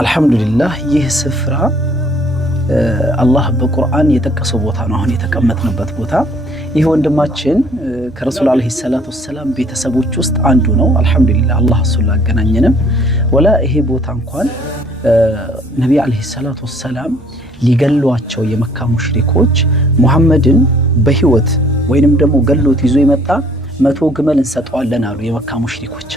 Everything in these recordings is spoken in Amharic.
አልহামዱሊላህ ይህ ስፍራ አላህ በቁርአን የጠቀሰው ቦታ ነው። አሁን የተቀመጥንበት ቦታ ይህ ወንድማችን ከረሱል አለይሂ ሰላቱ ወሰለም ቤተሰቦች ውስጥ አንዱ ነው። አልহামዱሊላህ አላህ እሱን ላገናኘንም ወላ ይሄ ቦታ እንኳን ነብዩ አለይሂ ሰላቱ ወሰለም ሊገሏቸው የመካ ሙሽሪኮች ሙሐመድን በህይወት ወይንም ደግሞ ገሎት ይዞ የመጣ 100 ግመል እንሰጠዋለን አሉ የመካ ሙሽሪኮች።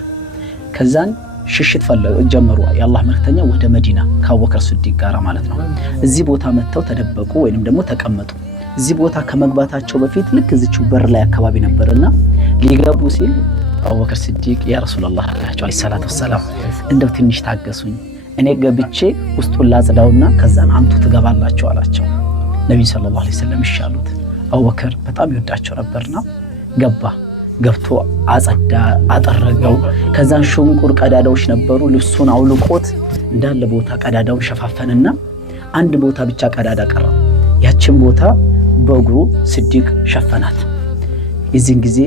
ከዛን ሽሽት ፈለጉ ጀመሩ የአላህ መልእክተኛ ወደ መዲና ከአቡበከር ሲዲቅ ጋር ማለት ነው። እዚህ ቦታ መተው ተደበቁ ወይንም ደግሞ ተቀመጡ። እዚህ ቦታ ከመግባታቸው በፊት ልክ እዚችው በር ላይ አካባቢ ነበርና ሊገቡ ሲል አቡበከር ሲዲቅ ያ ረሱላህ አላቸው አለይሂ ሰላቱ ወሰለም እንደው ትንሽ ታገሱኝ እኔ ገብቼ ውስጡን ላጽዳውና ከዛን አንቱ ትገባላችሁ አላቸው። ነብዩ ሰለላሁ ዐለይሂ ወሰለም ይሻሉት አቡበከር በጣም ይወዳቸው ነበርና ገብቶ አጸዳ አጠረገው። ከዛን ሽንቁር ቀዳዳዎች ነበሩ ልብሱን አውልቆት እንዳለ ቦታ ቀዳዳውን ሸፋፈንና አንድ ቦታ ብቻ ቀዳዳ ቀረው። ያችን ቦታ በእግሩ ሲዲቅ ሸፈናት። የዚህን ጊዜ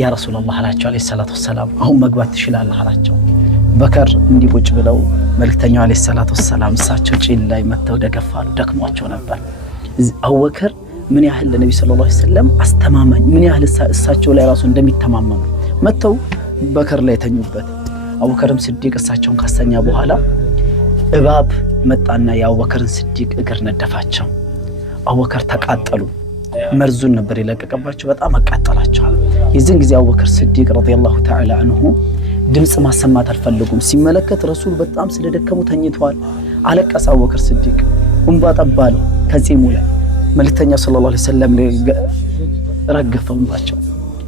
ያ ረሱላህ አላቸው አለይሂ ሰላቱ ወሰለም አሁን መግባት ትችላለህ አላቸው። በከር እንዲቆጭ ብለው መልእክተኛው አለይሂ ሰላቱ ወሰለም እሳቸው ጪል ላይ መተው ደገፋሉ። ደክሟቸው ነበር። አቡበከር ምን ያህል ለነብዩ ሰለላሁ ዐለይሂ ወሰለም አስተማማኝ ምን ያህል እሳቸው ላይ ራሱ እንደሚተማመኑ መተው በከር ላይ ተኙበት። አቡበከርም ሲዲቅ እሳቸውን ካስተኛ በኋላ እባብ መጣና የአቡበከርን ሲዲቅ እግር ነደፋቸው። አቡበከር ተቃጠሉ። መርዙን ነበር የለቀቀባቸው፣ በጣም አቃጠላቸው። የዚህን ጊዜ አቡበከር ሲዲቅ ረዲየላሁ ተዓላ አንሁ ድምጽ ማሰማት አልፈለጉም። ሲመለከት ረሱል በጣም ስለደከሙ ተኝተዋል። አለቀሰ አቡበከር ሲዲቅ እንባ ጠባለ ከጺሙ ላይ። መልእክተኛው ሰለላሁ ዐለይሂ ወሰለም ረገፈውባቸው።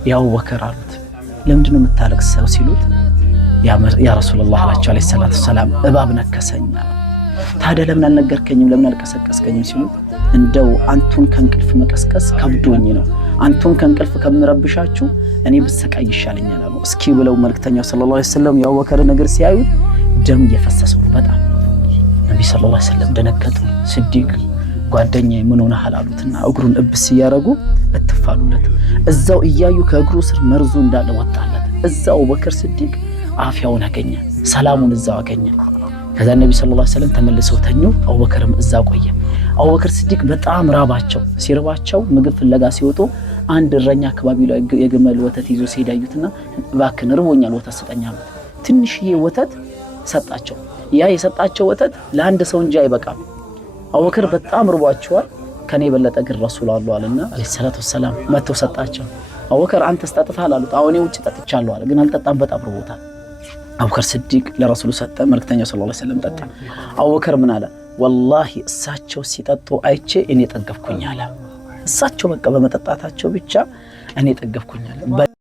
ያ አቡበከር አሉት ለምንድነው የምታለቅሰው ሲሉት ያ ረሱላህ አላቸው አለይሂ ሰላቱ ወሰለም እባብ ነከሰኝ። ታዲያ ለምን አልነገርከኝም ለምን አልቀሰቀስከኝም ሲሉት እንደው አንቱን ከእንቅልፍ መቀስቀስ ከብዶኝ ነው አንቱን ከእንቅልፍ ከምረብሻችሁ እኔ ብሰቃይ ይሻለኛል አሉ። እስኪ ብለው መልእክተኛው ሰለላሁ ዐለይሂ ወሰለም ያ አቡበከር ነገር ሲያዩ ደም እየፈሰሰው በጣም ነብዩ ሰለላሁ ዐለይሂ ወሰለም ደነገጡ። ሲዲቅ ጓደኛዬ ምን ሆነ አሉትና እግሩን እብስ ያረጉ እትፋሉለት። እዛው እያዩ ከእግሩ ስር መርዙ እንዳለ ወጣለት። እዛው አቡበከር ሲዲቅ አፍያውን አገኘ፣ ሰላሙን እዛው አገኘ። ከዛ ነብዩ ሰለላሁ ዐለይሂ ወሰለም ተመልሰው ተኙ። አቡበከርም እዛ ቆየ። አቡበከር ሲዲቅ በጣም ራባቸው። ሲርባቸው ምግብ ፍለጋ ሲወጡ አንድ እረኛ አካባቢ ላይ የግመል ወተት ይዞ ሲሄዳዩትና እባክህ ርቦኛል ወተት ስጠኝ አሉት። ትንሽዬ ወተት ሰጣቸው። ያ የሰጣቸው ወተት ለአንድ ሰው እንጂ አይበቃም። አቡበከር በጣም ርቧቸዋል። ከኔ በለጠ ግን ረሱል አለና አለይሂ ሰላቱ ወሰለም መተው ሰጣቸው። አቡበከር አንተ ስጠጥታል አሉት። አሁን ውጭ ጠጥቻለሁ አለ፣ ግን አልጠጣም በጣም ርቦታል። አቡበከር ሲዲቅ ለረሱሉ ሰጠ። መልእክተኛው ሰለላሁ ዐለይሂ ወሰለም ጠጣ። አቡበከር ምን አለ? ወላሂ እሳቸው ሲጠጡ አይቼ እኔ ጠገብኩኝ አለ። እሳቸው በቃ በመጠጣታቸው ብቻ እኔ ጠገብኩኝ አለ።